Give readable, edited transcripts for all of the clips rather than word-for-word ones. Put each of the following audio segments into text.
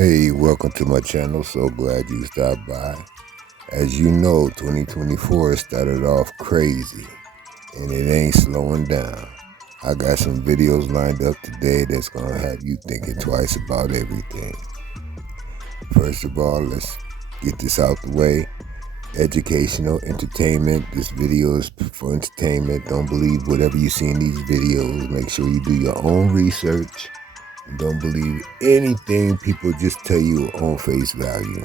Hey, welcome to my channel. So glad you stopped by. As you know, 2024 started off crazy and it ain't slowing down. I got some videos lined up today that's gonna have you thinking twice about everything. First of all, let's get this out the way. Educational, entertainment. This video is for entertainment. Don't believe whatever you see in these videos. Make sure you do your own research. Don't believe anything people just tell you on face value.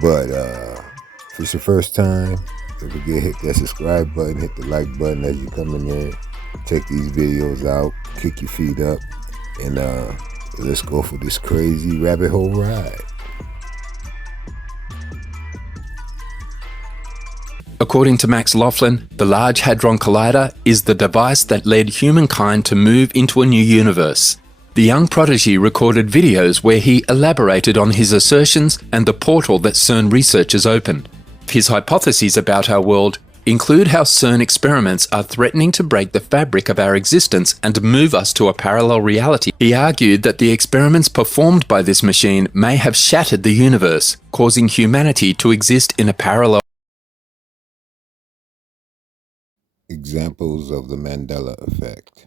But if it's your first time, don't forget hit that subscribe button, hit the like button as you're coming in. Check these videos out, kick your feet up, and let's go for this crazy rabbit hole ride. According to Max Laughlin, the Large Hadron Collider is the device that led humankind to move into a new universe. The young prodigy recorded videos where he elaborated on his assertions and the portal that CERN researchers open. His hypotheses about our world include how CERN experiments are threatening to break the fabric of our existence and move us to a parallel reality. He argued that the experiments performed by this machine may have shattered the universe, causing humanity to exist in a parallel. Examples of the Mandela effect.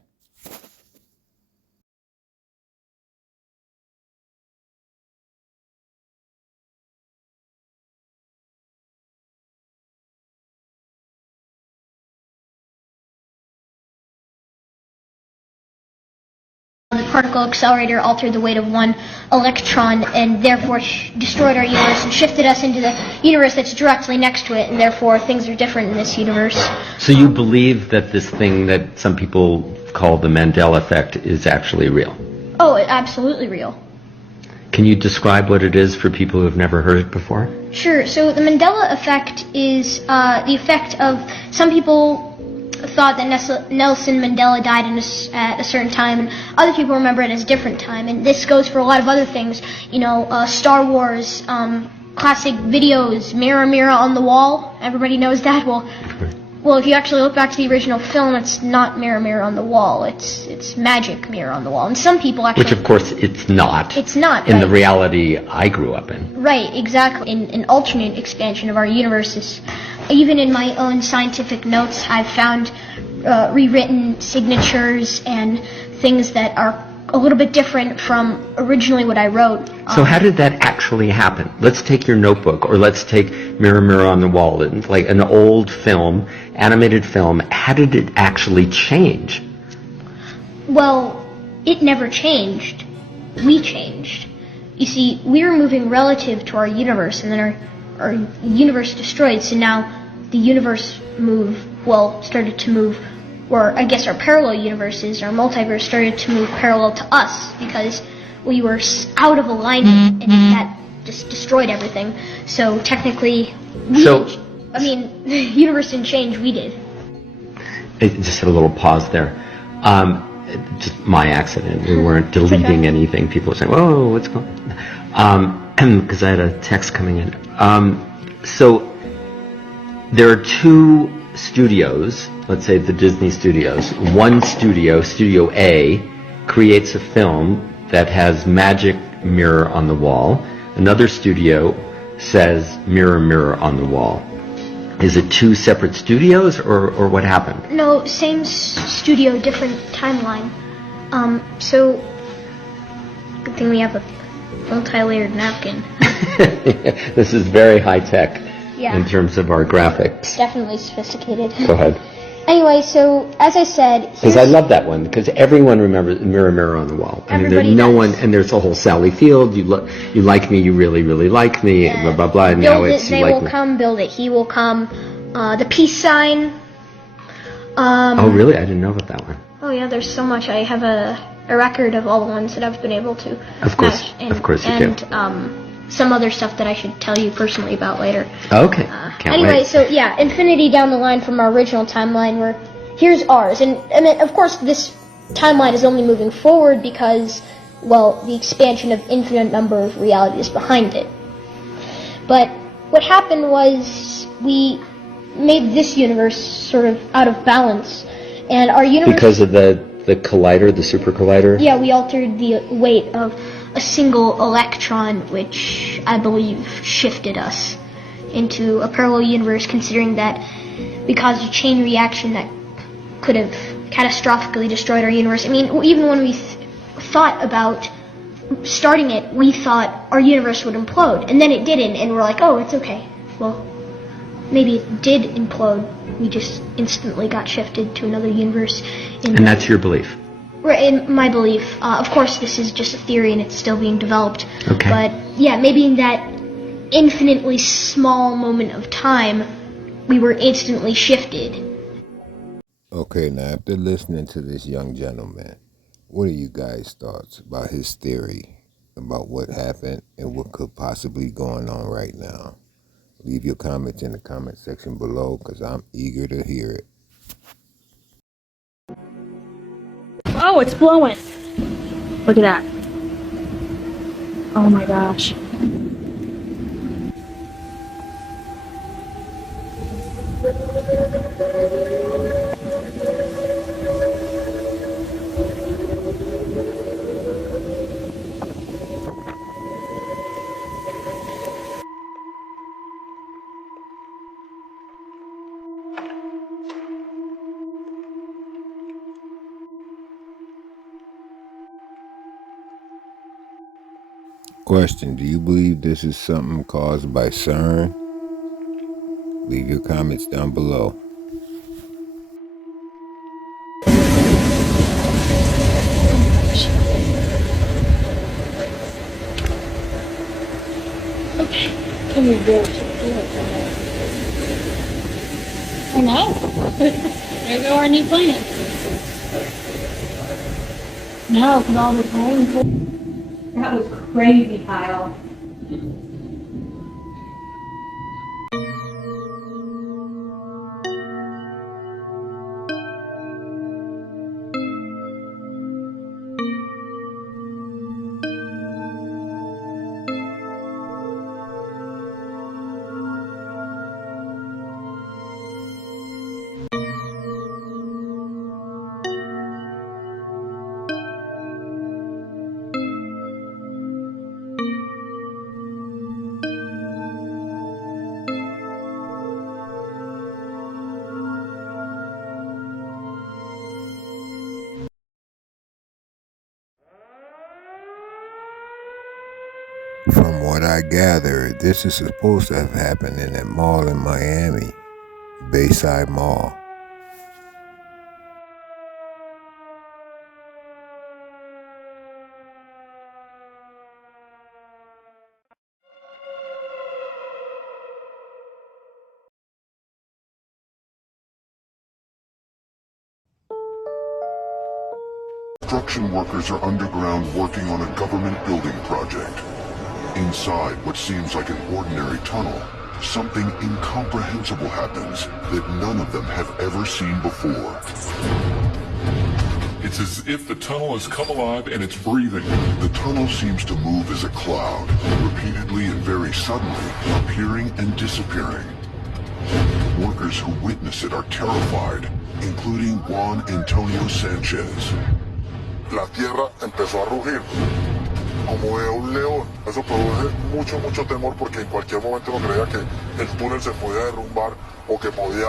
The particle accelerator altered the weight of one electron and therefore destroyed our universe and shifted us into the universe that's directly next to it, and therefore things are different in this universe. So you believe that this thing that some people call the Mandela effect is actually real? Oh, it's absolutely real. Can you describe what it is for people who have never heard it before? Sure. So the Mandela effect is the effect of some people thought that Nelson Mandela died at a certain time, and other people remember it as a different time. And this goes for a lot of other things. You know, Star Wars, classic videos, Mirror, Mirror on the Wall. Everybody knows that. Well, if you actually look back to the original film, it's not Mirror, Mirror on the Wall. It's Magic Mirror on the Wall. And some people actually... Which, of course, it's not. It's not, in right. the reality I grew up in. Right, exactly. In an alternate expansion of our universes. Even in my own scientific notes, I've found rewritten signatures and things that are a little bit different from originally what I wrote. So how did that actually happen? Let's take your notebook, or let's take Mirror, Mirror on the Wall, like an old film, animated film. How did it actually change? Well, it never changed. We changed. You see, we were moving relative to our universe, and then our universe destroyed, so now the universe started to move, or I guess our parallel universes, our multiverse started to move parallel to us because we were out of alignment and that just destroyed everything. So technically, the universe didn't change, we did. I just had a little pause there. Just my accident. We weren't deleting anything. People were saying, "Whoa, what's going on?" Because I had a text coming in. So there are two studios, let's say the Disney studios. One studio, Studio A, creates a film that has Magic Mirror on the Wall. Another studio says Mirror, Mirror on the Wall. Is it two separate studios, or what happened? No, same studio, different timeline. So, good thing we have a multi-layered napkin. This is very high-tech. Yeah. In terms of our graphics. Definitely sophisticated. Go ahead. Anyway, so as I said, because I love that one, because everyone remembers Mirror, Mirror on the Wall. Everybody does. And there's a whole Sally Field. You like me, you really, really like me, yeah. Blah blah blah. And build now it, it's they you like will me. come. Build it, he will come. The peace sign. Oh really? I didn't know about that one. Oh yeah, there's so much. I have a record of all the ones that I've been able to. Of course, match. of course you do. Some other stuff that I should tell you personally about later. Okay. Anyway, so yeah, infinity down the line from our original timeline, where here's ours, and of course this timeline is only moving forward because, well, the expansion of infinite number of realities behind it. But what happened was we made this universe sort of out of balance, and our universe... Because of the collider, the super collider? Yeah, we altered the weight of a single electron, which I believe shifted us into a parallel universe, considering that we caused a chain reaction that could have catastrophically destroyed our universe. I mean, even when we thought about starting it, we thought our universe would implode, and then it didn't, and we're like, oh, it's okay. Well, maybe it did implode. We just instantly got shifted to another universe. And that's your belief? Right, in my belief. Of course, this is just a theory, and it's still being developed. Okay. But, yeah, maybe in that infinitely small moment of time, we were instantly shifted. Okay, now after listening to this young gentleman, what are you guys' thoughts about his theory about what happened and what could possibly be going on right now? Leave your comments in the comment section below, because I'm eager to hear it. Oh, it's blowing. Look at that. Oh my gosh. Question, do you believe this is something caused by CERN? Leave your comments down below. Okay. Come here, Bill. I know. There go our new planet. No, because all this rain. That was crazy, Kyle. From what I gather, this is supposed to have happened in that mall in Miami, Bayside Mall. Construction workers are underground working on a government building project. Inside what seems like an ordinary tunnel, something incomprehensible happens that none of them have ever seen before. It's as if the tunnel has come alive and it's breathing. The tunnel seems to move as a cloud, repeatedly and very suddenly appearing and disappearing. Workers who witness it are terrified, including Juan Antonio Sanchez. La tierra empezó a rugir como de un león. Eso produce mucho temor, porque en cualquier momento uno creía que el túnel se podía derrumbar o que podía...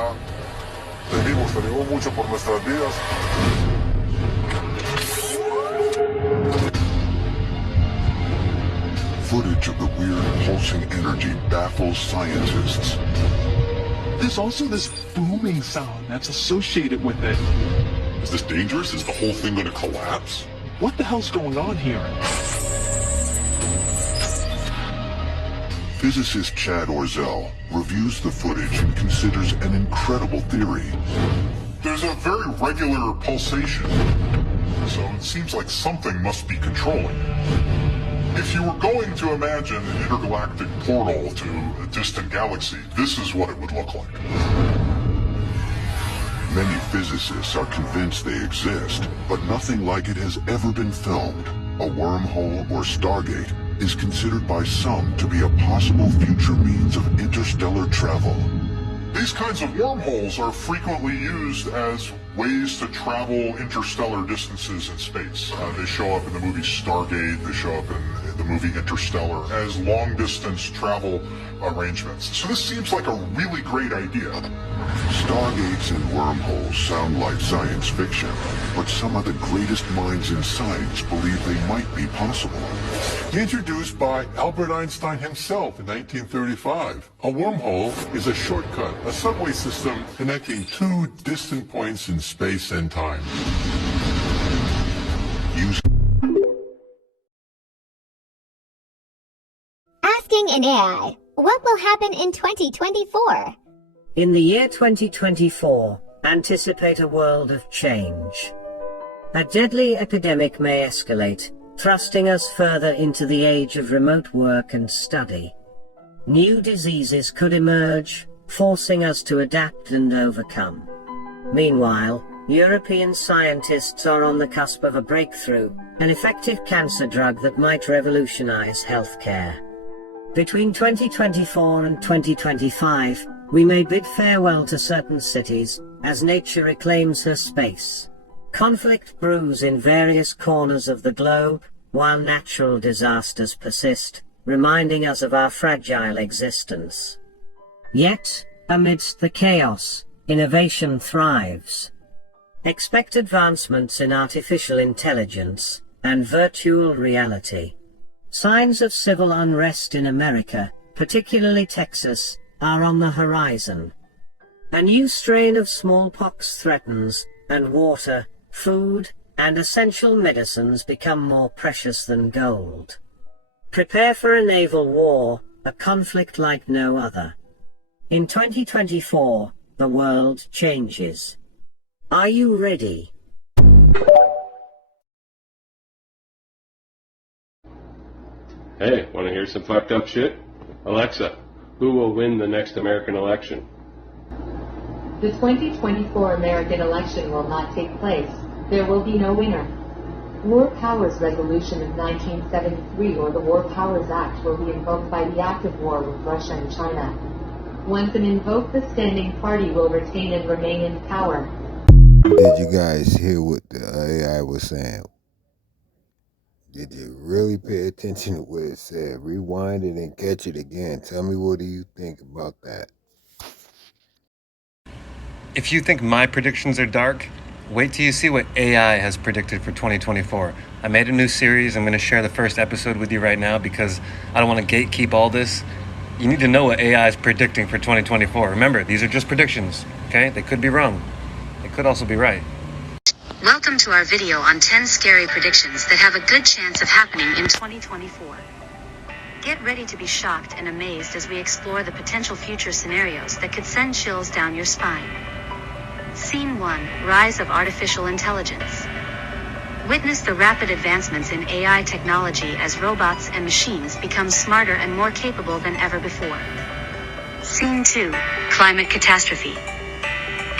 Temimos mucho por nuestras vidas. Footage of the weird pulsing energy baffles scientists. There's also this booming sound that's associated with it. Is this dangerous? Is the whole thing going to collapse? What the hell's going on here? Physicist Chad Orzel reviews the footage and considers an incredible theory. There's a very regular pulsation, so it seems like something must be controlling. If you were going to imagine an intergalactic portal to a distant galaxy, this is what it would look like. Many physicists are convinced they exist, but nothing like it has ever been filmed. A wormhole or stargate is considered by some to be a possible future means of interstellar travel. These kinds of wormholes are frequently used as ways to travel interstellar distances in space. They show up in the movie Stargate, they show up in the movie Interstellar as long-distance travel arrangements. So this seems like a really great idea. Stargates and wormholes sound like science fiction, but some of the greatest minds in science believe they might be possible. Introduced by Albert Einstein himself in 1935, a wormhole is a shortcut, a subway system connecting two distant points in space and time. Asking an AI, what will happen in 2024? In the year 2024, anticipate a world of change. A deadly epidemic may escalate, thrusting us further into the age of remote work and study. New diseases could emerge, forcing us to adapt and overcome. Meanwhile, European scientists are on the cusp of a breakthrough, an effective cancer drug that might revolutionize healthcare. Between 2024 and 2025, we may bid farewell to certain cities, as nature reclaims her space. Conflict brews in various corners of the globe, while natural disasters persist, reminding us of our fragile existence. Yet, amidst the chaos, innovation thrives. Expect advancements in artificial intelligence and virtual reality. Signs of civil unrest in America, particularly Texas, are on the horizon. A new strain of smallpox threatens, and water, food, and essential medicines become more precious than gold. Prepare for a naval war, a conflict like no other. In 2024, the world changes. Are you ready? Hey, want to hear some fucked up shit? Alexa, who will win the next American election? The 2024 American election will not take place. There will be no winner. War Powers Resolution of 1973 or the War Powers Act will be invoked by the act of war with Russia and China. Once an invoked, the standing party will retain and remain in power. Did you guys hear what the AI was saying? Did you really pay attention to what it said? Rewind it and catch it again. Tell me, what do you think about that? If you think my predictions are dark, wait till you see what AI has predicted for 2024. I made a new series. I'm going to share the first episode with you right now because I don't want to gatekeep all this. You need to know what AI is predicting for 2024. Remember, these are just predictions, okay? They could be wrong. They could also be right. Welcome to our video on 10 scary predictions that have a good chance of happening in 2024. Get ready to be shocked and amazed as we explore the potential future scenarios that could send chills down your spine. Scene 1, Rise of Artificial Intelligence. Witness the rapid advancements in AI technology as robots and machines become smarter and more capable than ever before. Scene 2, Climate Catastrophe.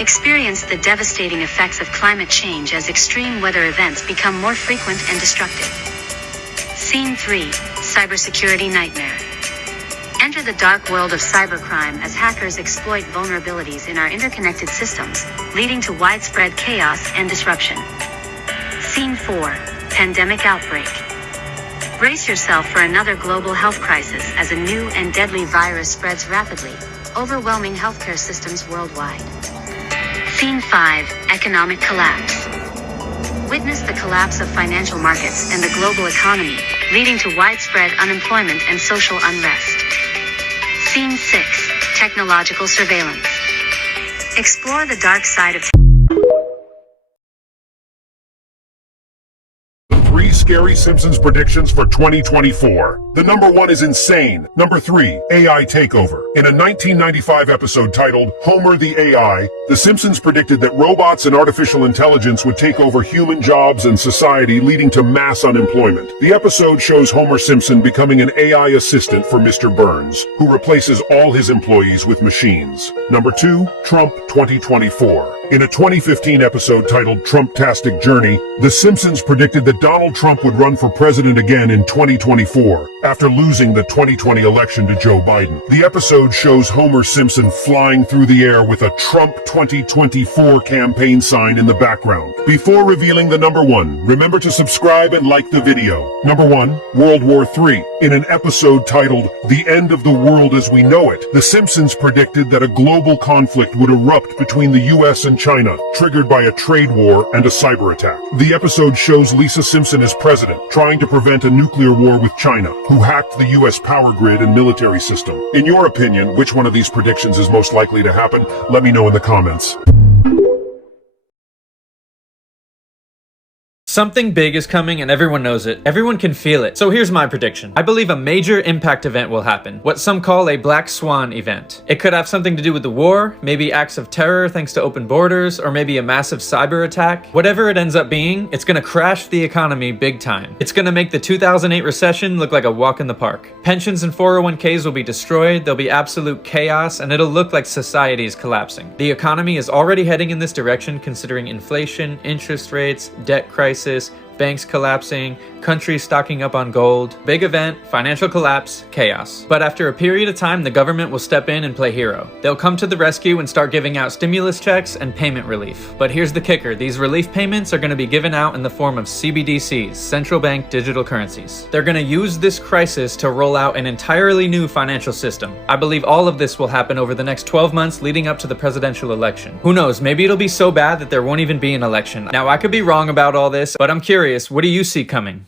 Experience the devastating effects of climate change as extreme weather events become more frequent and destructive. Scene 3, Cybersecurity Nightmare. Enter the dark world of cybercrime as hackers exploit vulnerabilities in our interconnected systems, leading to widespread chaos and disruption. Scene 4, Pandemic Outbreak. Brace yourself for another global health crisis as a new and deadly virus spreads rapidly, overwhelming healthcare systems worldwide. Scene 5, Economic Collapse. Witness the collapse of financial markets and the global economy, leading to widespread unemployment and social unrest. Scene 6, Technological Surveillance. Explore the dark side of Three scary Simpsons predictions for 2024. The number one is insane. Number 3, AI takeover. In a 1995 episode titled Homer the AI, The Simpsons predicted that robots and artificial intelligence would take over human jobs and society, leading to mass unemployment. The episode shows Homer Simpson becoming an AI assistant for Mr. Burns, who replaces all his employees with machines. Number 2, Trump 2024. In a 2015 episode titled Trump-tastic Journey, The Simpsons predicted that Donald Trump would run for president again in 2024, after losing the 2020 election to Joe Biden. The episode shows Homer Simpson flying through the air with a Trump 2024 campaign sign in the background. Before revealing the number one, remember to subscribe and like the video. Number one, World War III. In an episode titled The End of the World as We Know It, The Simpsons predicted that a global conflict would erupt between the US and China, triggered by a trade war and a cyber attack. The episode shows Lisa Simpson as president, trying to prevent a nuclear war with China, who hacked the US power grid and military system. In your opinion, which one of these predictions is most likely to happen? Let me know in the comments. Something big is coming and everyone knows it. Everyone can feel it. So here's my prediction. I believe a major impact event will happen. What some call a black swan event. It could have something to do with the war, maybe acts of terror thanks to open borders, or maybe a massive cyber attack. Whatever it ends up being, it's gonna crash the economy big time. It's gonna make the 2008 recession look like a walk in the park. Pensions and 401ks will be destroyed, there'll be absolute chaos, and it'll look like society is collapsing. The economy is already heading in this direction considering inflation, interest rates, debt crisis, banks collapsing, countries stocking up on gold. Big event, financial collapse, chaos. But after a period of time, the government will step in and play hero. They'll come to the rescue and start giving out stimulus checks and payment relief. But here's the kicker, these relief payments are going to be given out in the form of CBDCs, central bank digital currencies. They're going to use this crisis to roll out an entirely new financial system. I believe all of this will happen over the next 12 months leading up to the presidential election. Who knows, maybe it'll be so bad that there won't even be an election. Now I could be wrong about all this, but I'm curious, what do you see coming?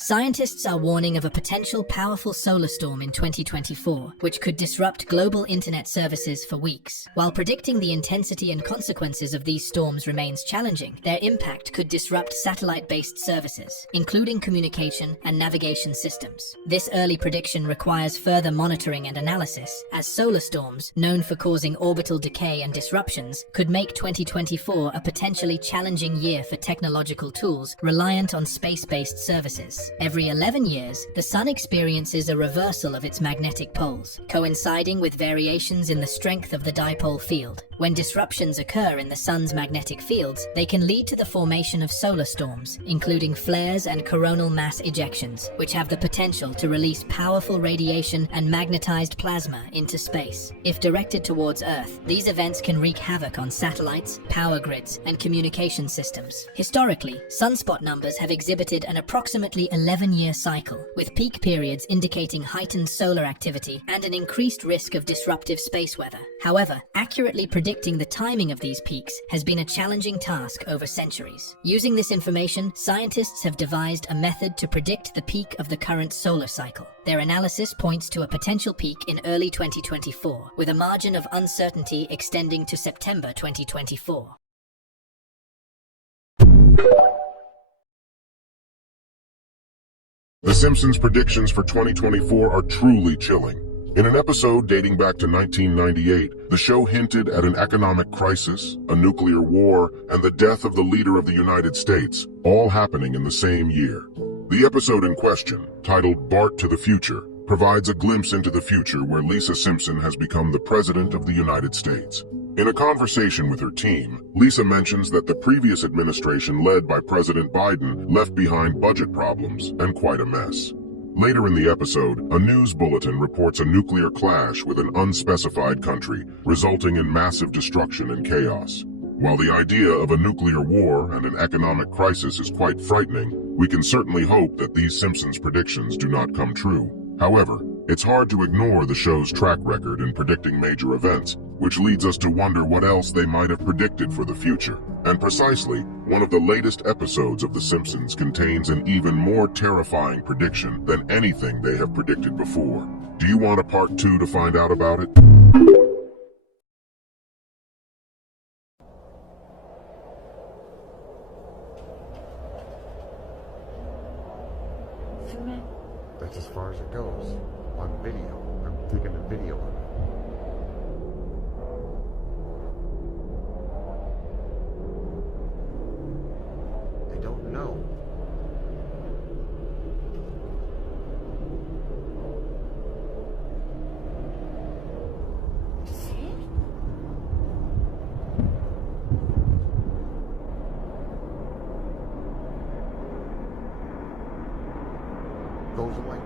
Scientists are warning of a potential powerful solar storm in 2024, which could disrupt global internet services for weeks. While predicting the intensity and consequences of these storms remains challenging, their impact could disrupt satellite-based services, including communication and navigation systems. This early prediction requires further monitoring and analysis, as solar storms, known for causing orbital decay and disruptions, could make 2024 a potentially challenging year for technological tools reliant on space-based services. Every 11 years, the Sun experiences a reversal of its magnetic poles, coinciding with variations in the strength of the dipole field. When disruptions occur in the Sun's magnetic fields, they can lead to the formation of solar storms, including flares and coronal mass ejections, which have the potential to release powerful radiation and magnetized plasma into space. If directed towards Earth, these events can wreak havoc on satellites, power grids, and communication systems. Historically, sunspot numbers have exhibited an approximately 11-year cycle, with peak periods indicating heightened solar activity and an increased risk of disruptive space weather. However, accurately predicting the timing of these peaks has been a challenging task over centuries. Using this information, scientists have devised a method to predict the peak of the current solar cycle. Their analysis points to a potential peak in early 2024, with a margin of uncertainty extending to September 2024. The Simpsons' predictions for 2024 are truly chilling. In an episode dating back to 1998, the show hinted at an economic crisis, a nuclear war, and the death of the leader of the United States, all happening in the same year. The episode in question, titled Bart to the Future, provides a glimpse into the future where Lisa Simpson has become the President of the United States. In a conversation with her team, Lisa mentions that the previous administration led by President Biden left behind budget problems and quite a mess. Later in the episode, a news bulletin reports a nuclear clash with an unspecified country, resulting in massive destruction and chaos. While the idea of a nuclear war and an economic crisis is quite frightening, we can certainly hope that these Simpsons predictions do not come true. However, it's hard to ignore the show's track record in predicting major events, which leads us to wonder what else they might have predicted for the future. And precisely, one of the latest episodes of The Simpsons contains an even more terrifying prediction than anything they have predicted before. Do you want a part 2 to find out about it? That's as far as it goes. On video. I'm taking a video of it. I don't know. goes away.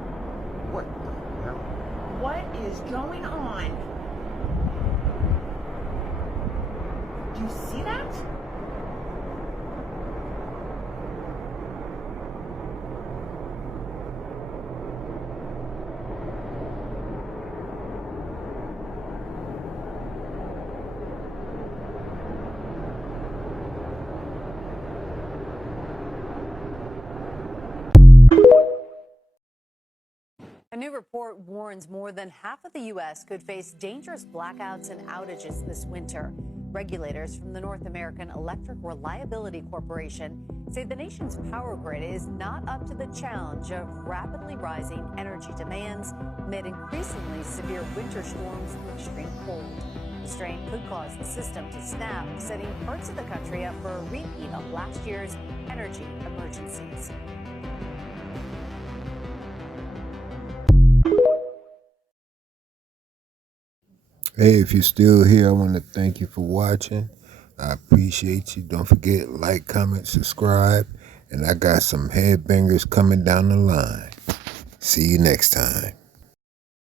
What the hell? What is going on? Do you see that? A new report warns more than half of the U.S. could face dangerous blackouts and outages this winter. Regulators from the North American Electric Reliability Corporation say the nation's power grid is not up to the challenge of rapidly rising energy demands amid increasingly severe winter storms and extreme cold. The strain could cause the system to snap, setting parts of the country up for a repeat of last year's energy emergencies. Hey, if you're still here, I want to thank you for watching. I appreciate you. Don't forget, like, comment, subscribe. And I got some headbangers coming down the line. See you next time.